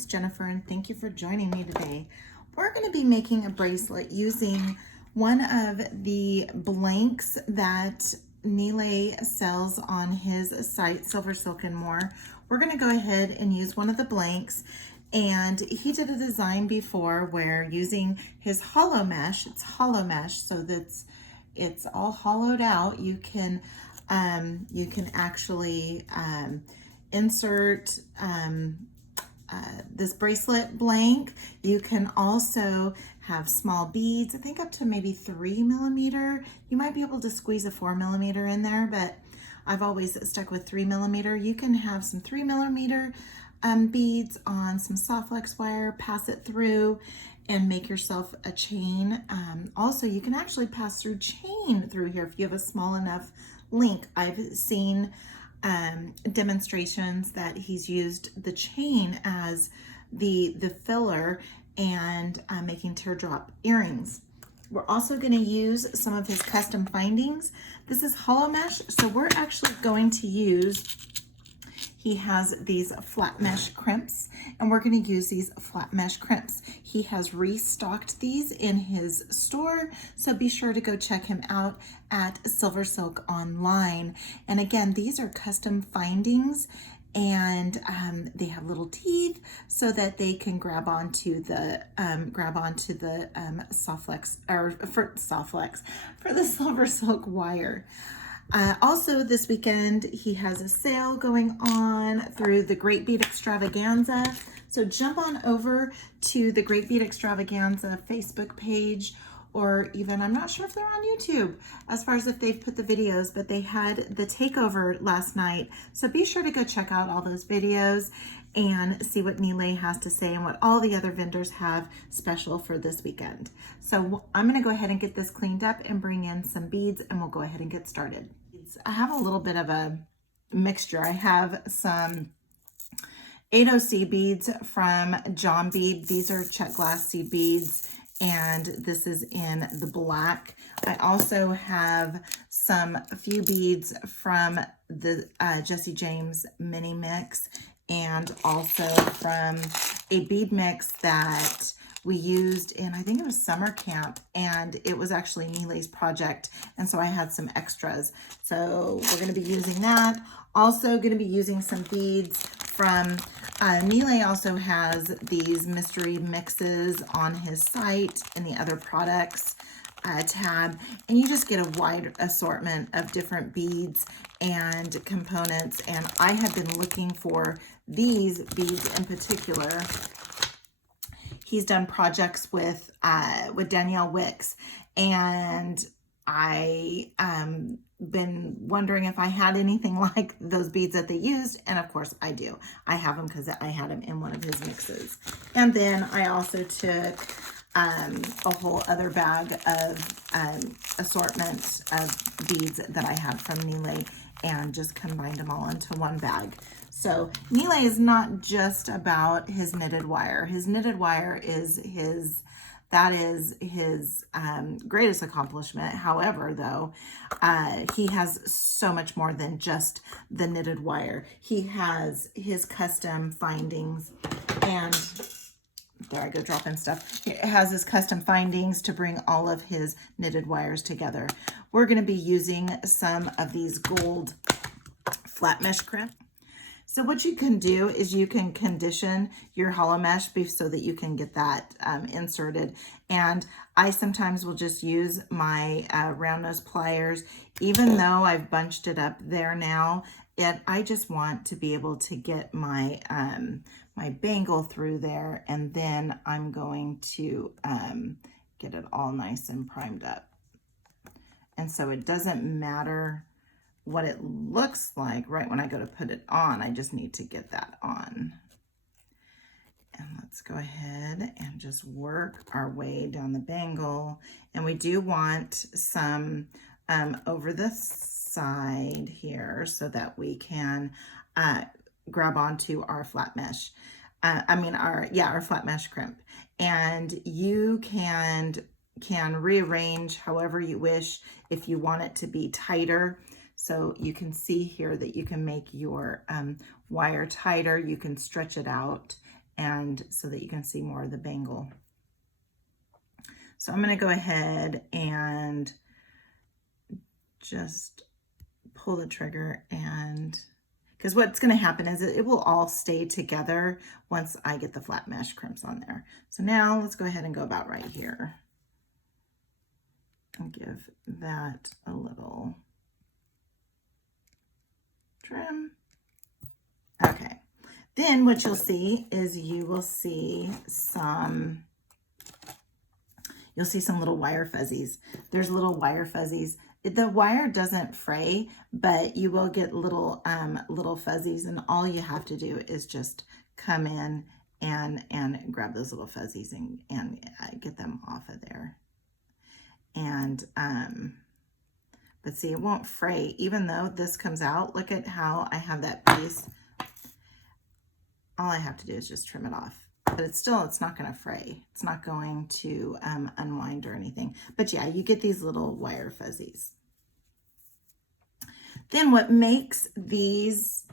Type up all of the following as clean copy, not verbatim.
it's Jennifer, and thank you for joining me today. We're going to be making a bracelet using one of the blanks that Nile sells on his site, Silver Silk and More. We're going to go ahead and use one of the blanks, and he did a design before where using his hollow mesh, it's hollow mesh, so that's it's all hollowed out. You can actually insert this bracelet blank. You can also have small beads, I think up to maybe 3 millimeter. You might be able to squeeze a 4 millimeter in there, but I've always stuck with 3 millimeter. You can have some 3 millimeter beads on some soft flex wire, pass it through and make yourself a chain. Also, you can actually pass through chain through here if you have a small enough link. I've seen demonstrations that he's used the chain as the filler and making teardrop earrings. We're also going to use some of his custom findings. This is hollow mesh, so we're actually going to use, he has these flat mesh crimps, and we're going to use these flat mesh crimps. He has restocked these in his store, so be sure to go check him out at Silver Silk online. And again, these are custom findings, and they have little teeth so that they can grab onto the soft flex, or for the Silver Silk wire. Also this weekend, he has a sale going on through the Great Bead Extravaganza. So jump on over to the Great Bead Extravaganza Facebook page, or even, I'm not sure if they're on YouTube as far as if they've put the videos, but they had the takeover last night. So be sure to go check out all those videos and see what Nile has to say and what all the other vendors have special for this weekend. So I'm gonna go ahead and get this cleaned up and bring in some beads, and we'll go ahead and get started. I have a little bit of a mixture. I have some 8OC beads from John Bead. These are check glass seed beads, and this is in the black. I also have a few beads from the Jesse James mini mix, and also from a bead mix that we used in, I think it was summer camp, and it was actually Nile's project, and so I had some extras. So we're going to be using that. Also going to be using some beads from, Nile also has these mystery mixes on his site in the other products tab, and you just get a wide assortment of different beads and components. And I have been looking for these beads in particular. He's done projects with Danielle Wicks, and I been wondering if I had anything like those beads that they used, and of course I do. I have them because I had them in one of his mixes. And then I also took a whole other bag of assortment of beads that I had from Nile and just combined them all into one bag. So Nile is not just about his knitted wire. His knitted wire is his greatest accomplishment. However, though, he has so much more than just the knitted wire. He has his custom findings, and there I go dropping stuff. He has his custom findings to bring all of his knitted wires together. We're going to be using some of these gold flat mesh crimp. So what you can do is you can condition your hollow mesh so that you can get that inserted. And I sometimes will just use my round nose pliers, even though I've bunched it up there now. I just want to be able to get my my bangle through there, and then I'm going to get it all nice and primed up. And so it doesn't matter what it looks like right when I go to put it on. I just need to get that on. And let's go ahead and just work our way down the bangle. And we do want some over the side here so that we can grab onto our flat mesh. Our flat mesh crimp. And you can rearrange however you wish if you want it to be tighter. So you can see here that you can make your wire tighter, you can stretch it out, and so that you can see more of the bangle. So I'm going to go ahead and just pull the trigger, and because what's going to happen is it will all stay together once I get the flat mesh crimps on there. So now let's go ahead and go about right here and give that a little trim. Okay, then what you'll see is you will see some little wire fuzzies. There's little wire fuzzies. The wire doesn't fray, but you will get little fuzzies, and all you have to do is just come in and grab those little fuzzies and get them off of there. And but see, it won't fray even though this comes out. Look at how I have that piece. All I have to do is just trim it off. But it's not going to fray. It's not going to unwind or anything. But yeah, you get these little wire fuzzies. Then what makes these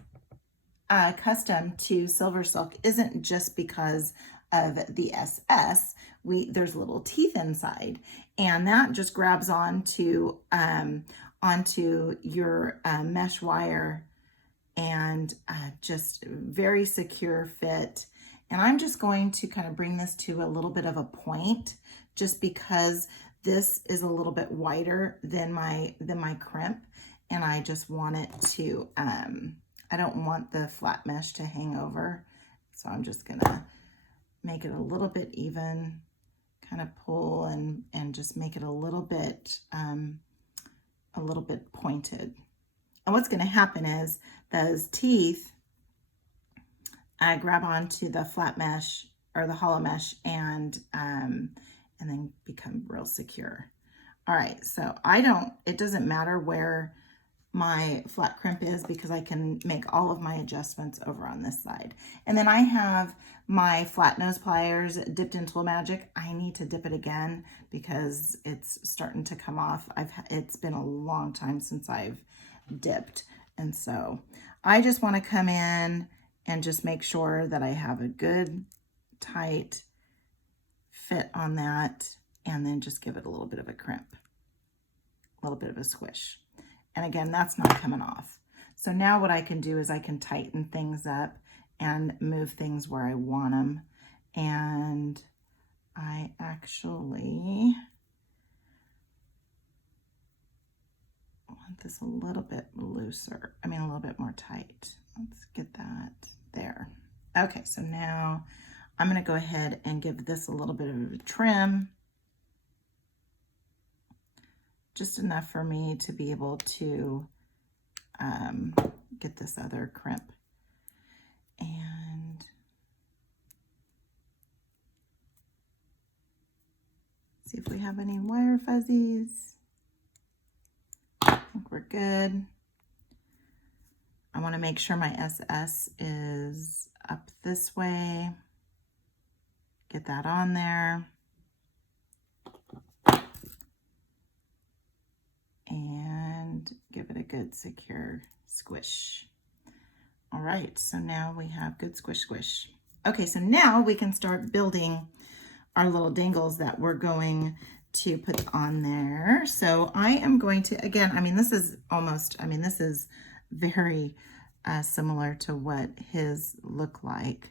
custom to Silver Silk isn't just because of the SS. There's little teeth inside, and that just grabs onto your mesh wire, and just very secure fit. And I'm just going to kind of bring this to a little bit of a point, just because this is a little bit wider than my crimp, and I just want it to, I don't want the flat mesh to hang over. So I'm just gonna make it a little bit even, kind of pull and just make it a little bit pointed. And what's gonna happen is those teeth grab onto the flat mesh or the hollow mesh and then become real secure. All right, so it doesn't matter where my flat crimp is, because I can make all of my adjustments over on this side. And then I have my flat nose pliers dipped in Tool Magic. I need to dip it again because it's starting to come off. It's been a long time since I've dipped. And so I just want to come in and just make sure that I have a good tight fit on that, and then just give it a little bit of a crimp, a little bit of a squish. And again, that's not coming off. So now what I can do is I can tighten things up and move things where I want them. And I actually want this a little bit looser. I mean, a little bit more tight. Let's get that there. Okay, so now I'm going to go ahead and give this a little bit of a trim. Just enough for me to be able to get this other crimp. And see if we have any wire fuzzies. I think we're good. I want to make sure my SS is up this way. Get that on there. And give it a good secure squish. All right, so now we have good squish, squish. Okay, so now we can start building our little dangles that we're going to put on there. So I am going to, again, I mean, this is very similar to what his look like.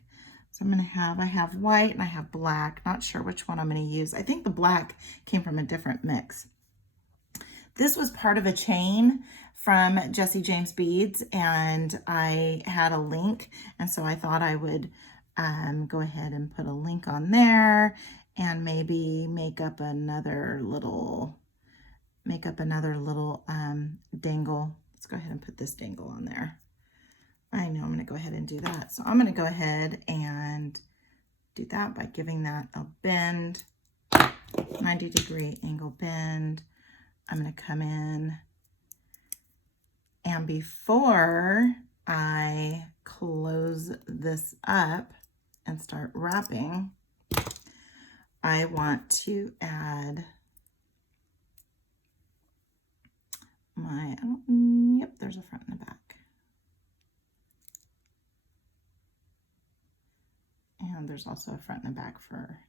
So I have white and I have black. Not sure which one I'm going to use. I think the black came from a different mix. This was part of a chain from Jesse James Beads, and I had a link, and so I thought I would go ahead and put a link on there and maybe make up another little dangle. Let's go ahead and put this dangle on there. I know I'm going to go ahead and do that. So I'm going to go ahead and do that by giving that a bend, 90-degree angle bend. I'm going to come in, and before I close this up and start wrapping, I want to add yep, there's a front and a back. And there's also a front and a back for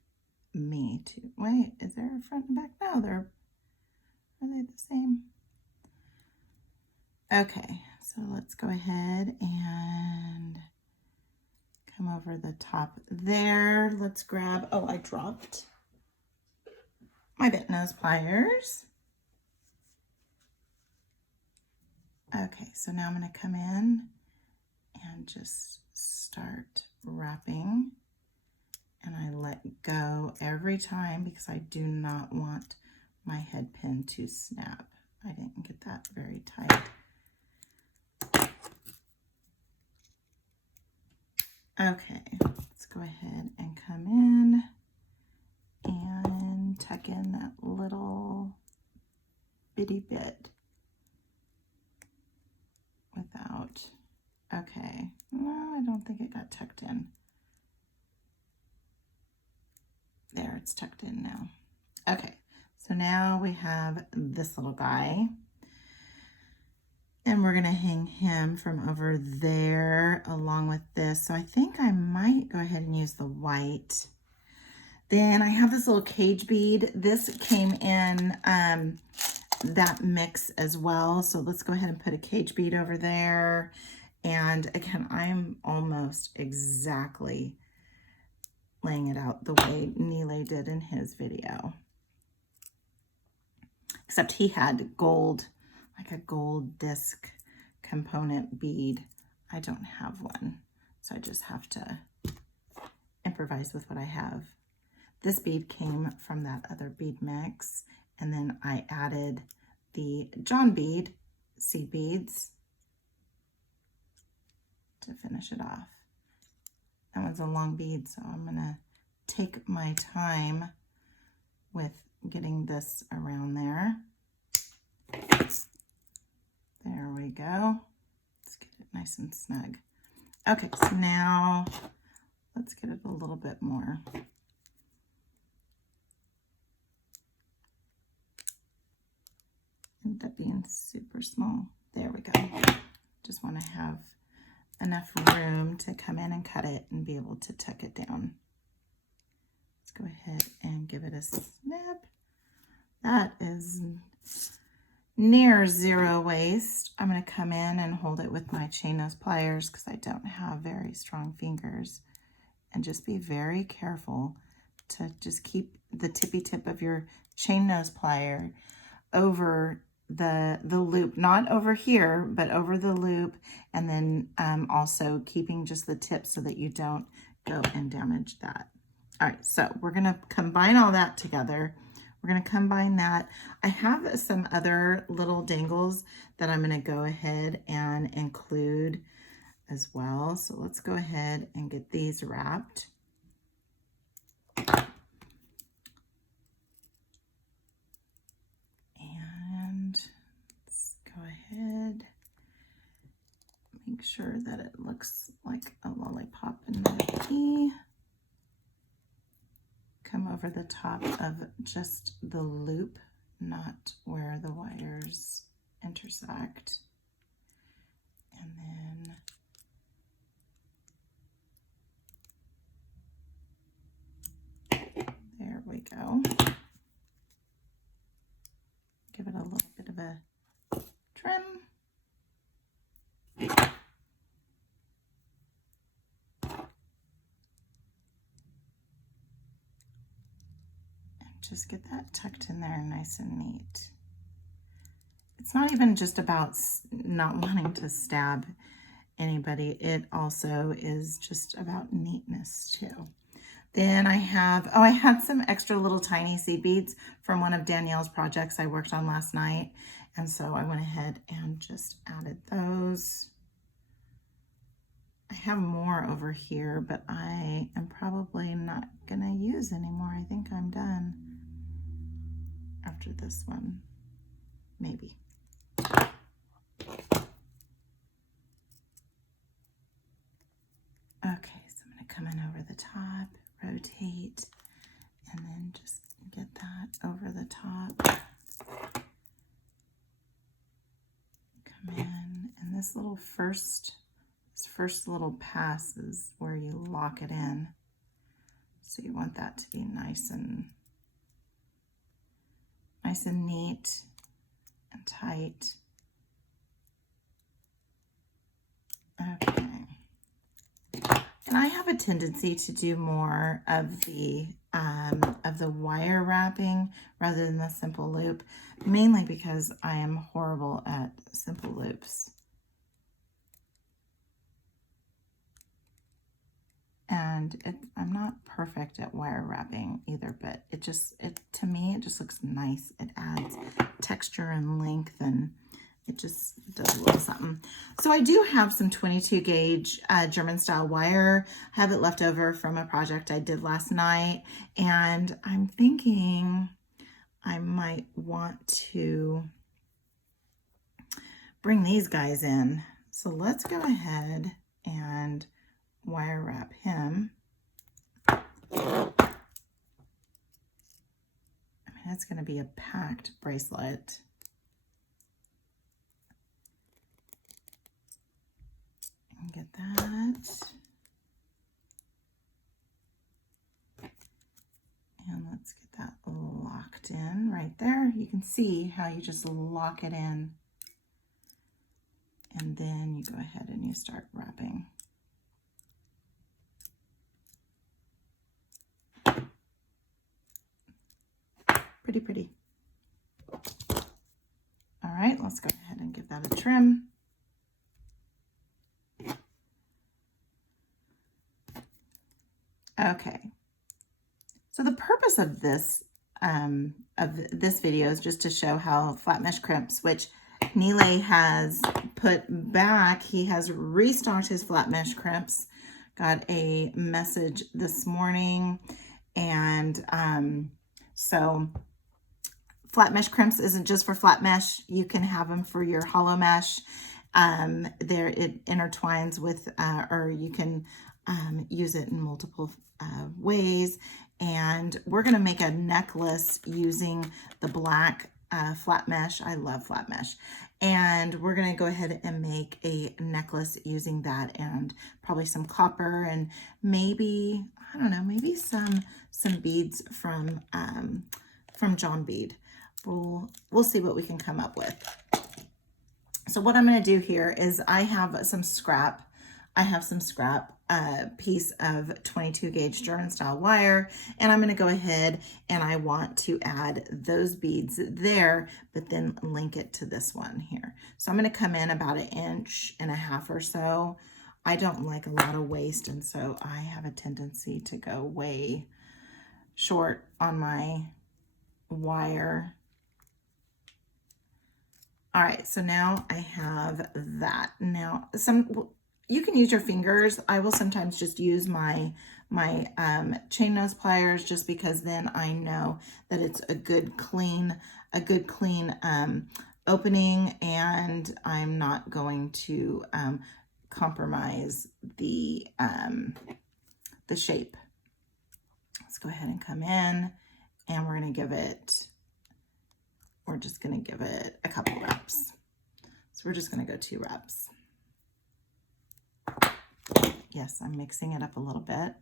me too. Wait, is there a front and back? No, are they the same? Okay, so let's go ahead and come over the top there. Let's grab, oh, I dropped my bent nose pliers. Okay, so now I'm going to come in and just start wrapping, and I let go every time because I do not want my head pin to snap. I didn't get that very tight. Okay, let's go ahead and come in and tuck in that little bitty bit without, okay, no, I don't think it got tucked in. There, it's tucked in now. Okay, so now we have this little guy. And we're going to hang him from over there along with this. So I think I might go ahead and use the white. Then I have this little cage bead. This came in that mix as well. So let's go ahead and put a cage bead over there. And again, I'm almost exactly laying it out the way Neely did in his video. Except he had gold, like a gold disc component bead. I don't have one, so I just have to improvise with what I have. This bead came from that other bead mix, and then I added the John bead seed beads to finish it off. That one's a long bead, so I'm gonna take my time with getting this around there. There we go. Let's get it nice and snug. Okay, so now let's get it a little bit more. Ended up being super small. There we go. Just want to have enough room to come in and cut it and be able to tuck it down. Let's go ahead and give it a snip. That is near zero waste. I'm going to come in and hold it with my chain nose pliers because I don't have very strong fingers, and just be very careful to just keep the tippy tip of your chain nose plier over the loop, not over here, but over the loop, and then also keeping just the tip so that you don't go and damage that. All right, so we're going to combine all that together. We're going to combine that. I have some other little dangles that I'm going to go ahead and include as well. So let's go ahead and get these wrapped. And let's go ahead, make sure that it looks like a lollipop in the key. Come over the top of just the loop, not where the wires intersect. And then there we go. Give it a little bit of a trim. Just get that tucked in there nice and neat. It's not even just about not wanting to stab anybody. It also is just about neatness too. Then I have, oh, I had some extra little tiny seed beads from one of Danielle's projects I worked on last night. And so I went ahead and just added those. I have more over here, but I am probably not gonna use anymore. I think I'm done after this one, maybe. Okay, so I'm gonna come in over the top, rotate, and then just get that over the top. Come in, and this first little pass is where you lock it in. So you want that to be nice and neat and tight. Okay. And I have a tendency to do more of the wire wrapping rather than the simple loop, mainly because I am horrible at simple loops. And I'm not perfect at wire wrapping either, but to me, it just looks nice. It adds texture and length, and it just does a little something. So I do have some 22 gauge German style wire. I have it left over from a project I did last night, and I'm thinking I might want to bring these guys in. So let's go ahead and wire wrap him. I mean, it's going to be a packed bracelet. And get that. And let's get that locked in right there. You can see how you just lock it in. And then you go ahead and you start wrapping. Pretty, pretty. All right, let's go ahead and give that a trim. Okay. So the purpose of this video is just to show how flat mesh crimps, which Nile has put back, he has restocked his flat mesh crimps. Got a message this morning, and so flat mesh crimps isn't just for flat mesh. You can have them for your hollow mesh. It intertwines with, or you can use it in multiple ways. And we're going to make a necklace using the black flat mesh. I love flat mesh. And we're going to go ahead and make a necklace using that, and probably some copper, and maybe, I don't know, maybe some beads from John Bead. We'll see what we can come up with. So what I'm going to do here is I have some scrap. Piece of 22 gauge German style wire, and I'm going to go ahead and I want to add those beads there, but then link it to this one here. So I'm going to come in about 1.5 inches or so. I don't like a lot of waste, and so I have a tendency to go way short on my wire. All right, so now I have that. Now, you can use your fingers. I will sometimes just use my chain nose pliers, just because then I know that it's a good clean opening, and I'm not going to compromise the shape. Let's go ahead and come in, and we're just going to give it a couple reps. So we're just going to go 2 reps. Yes, I'm mixing it up a little bit.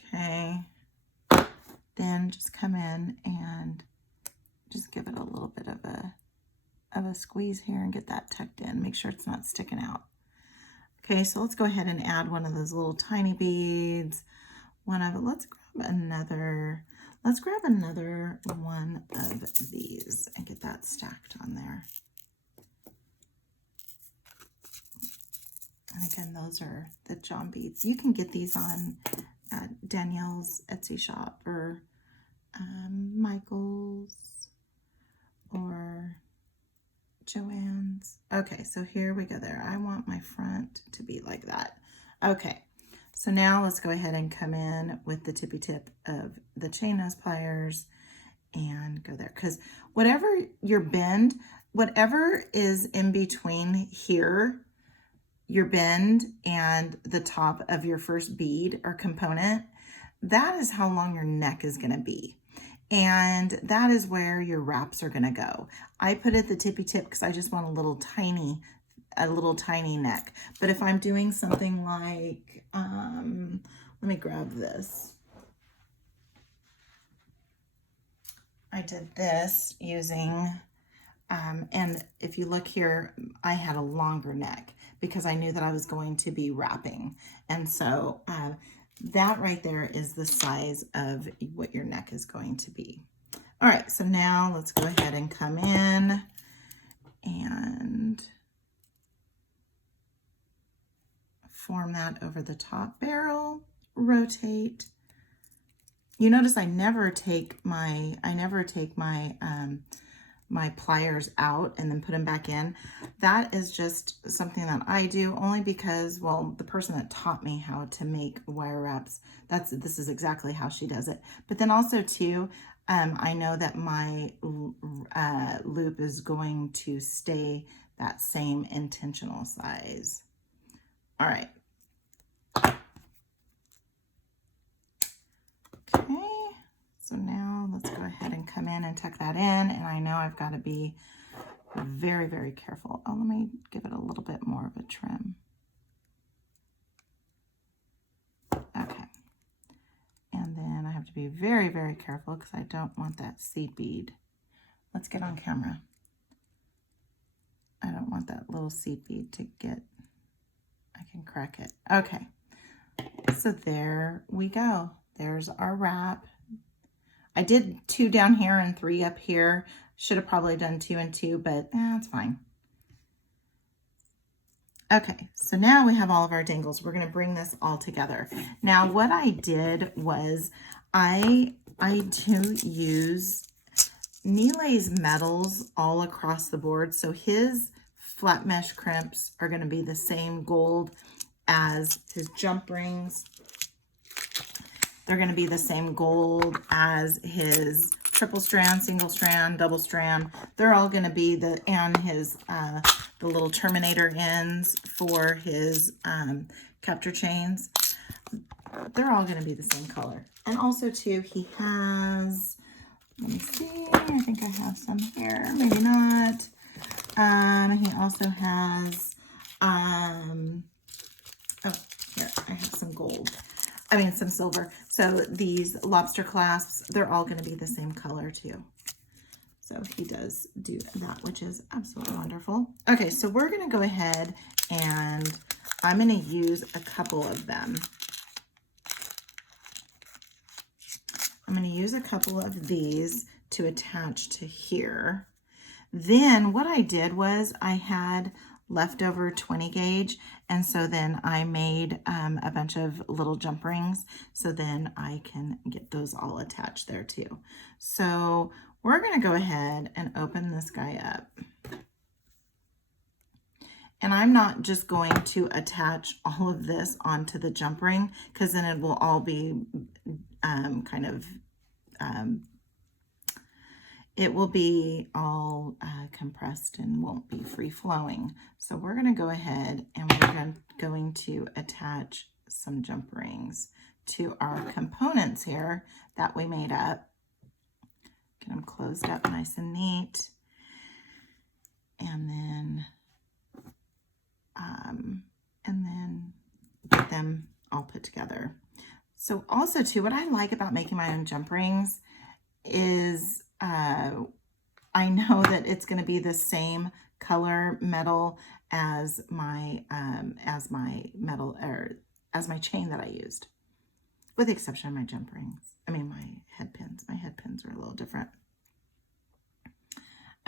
Okay. Then just come in and just give it a little bit of a squeeze here and get that tucked in. Make sure it's not sticking out. Okay, so let's go ahead and add one of those little tiny beads. Let's grab another one of these and get that stacked on there. And again, those are the John beads. You can get these on Danielle's Etsy shop, or Michael's, or Joanne's. Okay, so here we go there. I want my front to be like that. Okay, so now let's go ahead and come in with the tippy tip of the chain nose pliers and go there. Because whatever is in between here, your bend and the top of your first bead or component, that is how long your neck is going to be. And that is where your wraps are going to go. I put it at the tippy tip because I just want a little tiny neck. But if I'm doing something like, let me grab this. I did this using, and if you look here, I had a longer neck because I knew that I was going to be wrapping. And so that right there is the size of what your neck is going to be. All right, so now let's go ahead and come in and form that over the top barrel, rotate. You notice I never take my my pliers out and then put them back in. That is just something that I do only because, well, the person that taught me how to make wire wraps, this is exactly how she does it. But then also too, I know that my loop is going to stay that same intentional size. All right. Okay. So now let's go ahead and come in and tuck that in. And I know I've got to be very, very careful. Oh, let me give it a little bit more of a trim. Okay. And then I have to be very, very careful because I don't want that seed bead. Let's get on camera. I don't want that little seed bead to get, I can crack it. Okay. So there we go. There's our wrap. I did 2 down here and 3 up here. Should have probably done 2 and 2, but it's fine. Okay, so now we have all of our dangles. We're going to bring this all together. Now, what I did was I do use Neelay's metals all across the board. So his flat mesh crimps are going to be the same gold as his jump rings. They're going to be the same gold as his triple strand, single strand, double strand. They're all going to be and his the little terminator ends for his capture chains. They're all going to be the same color. And also too, he has, let me see, I think I have some here, maybe not. He also has, oh, here, I have some gold. I mean, some silver. So these lobster clasps, they're all going to be the same color too. So he does do that, which is absolutely wonderful. Okay, so we're going to go ahead and I'm going to use a couple of them. I'm going to use a couple of these to attach to here. Then what I did was I had leftover 20 gauge, and so then I made a bunch of little jump rings, so then I can get those all attached there too. So we're going to go ahead and open this guy up. And I'm not just going to attach all of this onto the jump ring, because then it will all be it will be all compressed and won't be free flowing. So we're going to go ahead and we're going to attach some jump rings to our components here that we made up. Get them closed up nice and neat. And then get them all put together. So also too, what I like about making my own jump rings is I know that it's going to be the same color metal as my metal, or as my chain that I used, with the exception of my jump rings. I mean, my head pins. My head pins are a little different.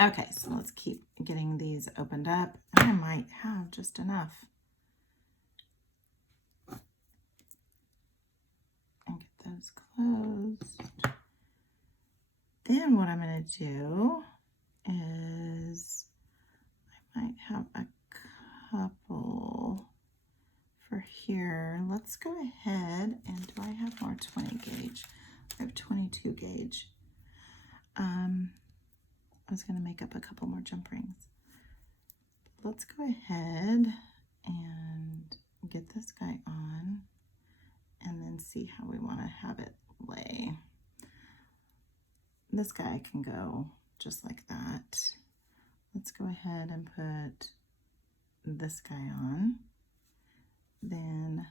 Okay, so let's keep getting these opened up. I might have just enough. And get those closed. Then what I'm going to do is I might have a couple for here. Let's go ahead and do I have more 20 gauge? I have 22 gauge. I was going to make up a couple more jump rings. Let's go ahead and get this guy on and then see how we want to have it lay. This guy can go just like that. Let's go ahead and put this guy on. Then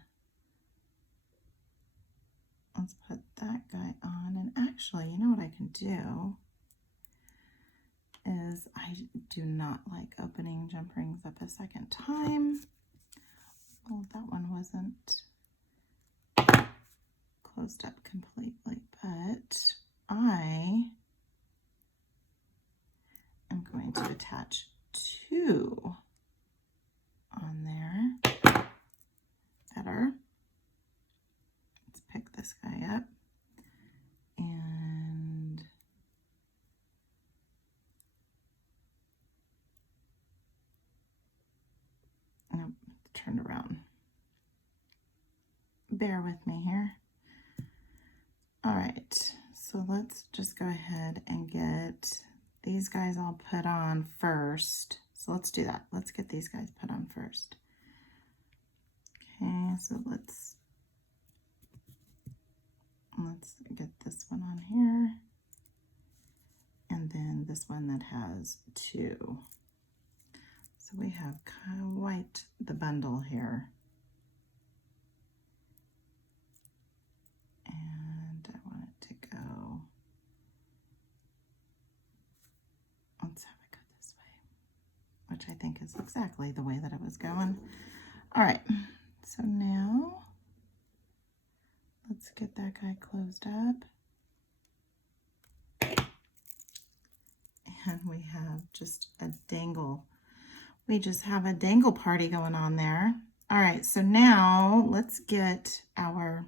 let's put that guy on. And actually, you know what I can do is I do not like opening jump rings up a second time. Well, that one wasn't closed up completely, but I am going to attach 2 on there. Better. Let's pick this guy up and nope, turned around. Bear with me here. All right, so let's just go ahead and get these guys all put on first. So let's do that. Let's get these guys put on first. Okay, so let's get this one on here. And then this one that has 2. So we have quite the bundle here. And I want it to go, let's have it go this way, which I think is exactly the way that it was going. All right, so now let's get that guy closed up. And we have just a dangle. We just have a dangle party going on there. All right, so now let's get our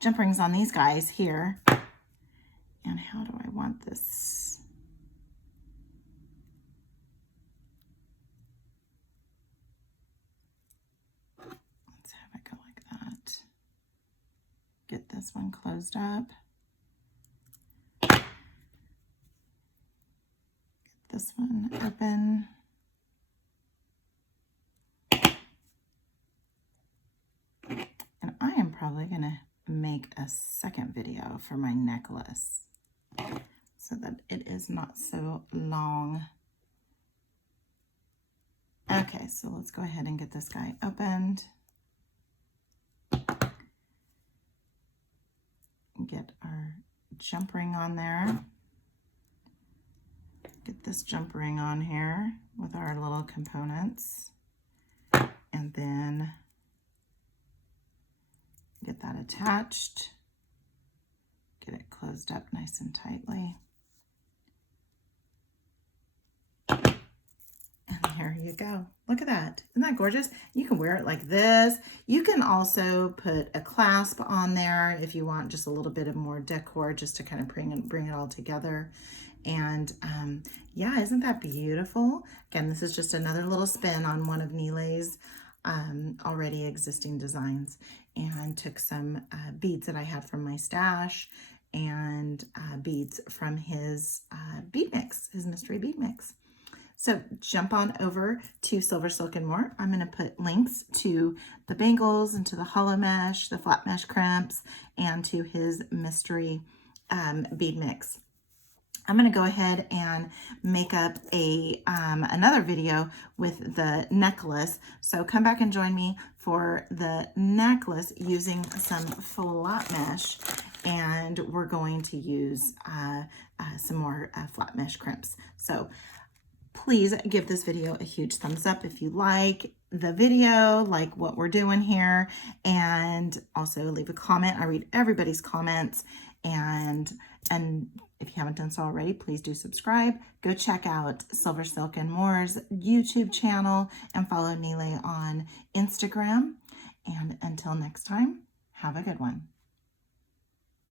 jump rings on these guys here. And how do I want this? Let's have it go like that. Get this one closed up. Get this one open. And I am probably gonna make a second video for my necklace so that it is not so long. Okay, so let's go ahead and get this guy opened. Get our jump ring on there. Get this jump ring on here with our little components. And then get that attached. Get it closed up nice and tightly. And here you go. Look at that. Isn't that gorgeous? You can wear it like this. You can also put a clasp on there if you want just a little bit of more decor, just to kind of bring it all together. And yeah, isn't that beautiful? Again, this is just another little spin on one of Nilay's already existing designs, and took some beads that I had from my stash and beads from his bead mix, his mystery bead mix. So jump on over to Silver Silk and More. I'm going to put links to the bangles and to the hollow mesh, the flat mesh crimps, and to his mystery bead mix. I'm going to go ahead and make up another video with the necklace. So come back and join me for the necklace using some flat mesh. And we're going to use some more flat mesh crimps. So please give this video a huge thumbs up if you like the video, like what we're doing here, and also leave a comment. I read everybody's comments, and if you haven't done so already, please do subscribe. Go check out Silver Silk and More's YouTube channel and follow Nilay on Instagram. And until next time, have a good one.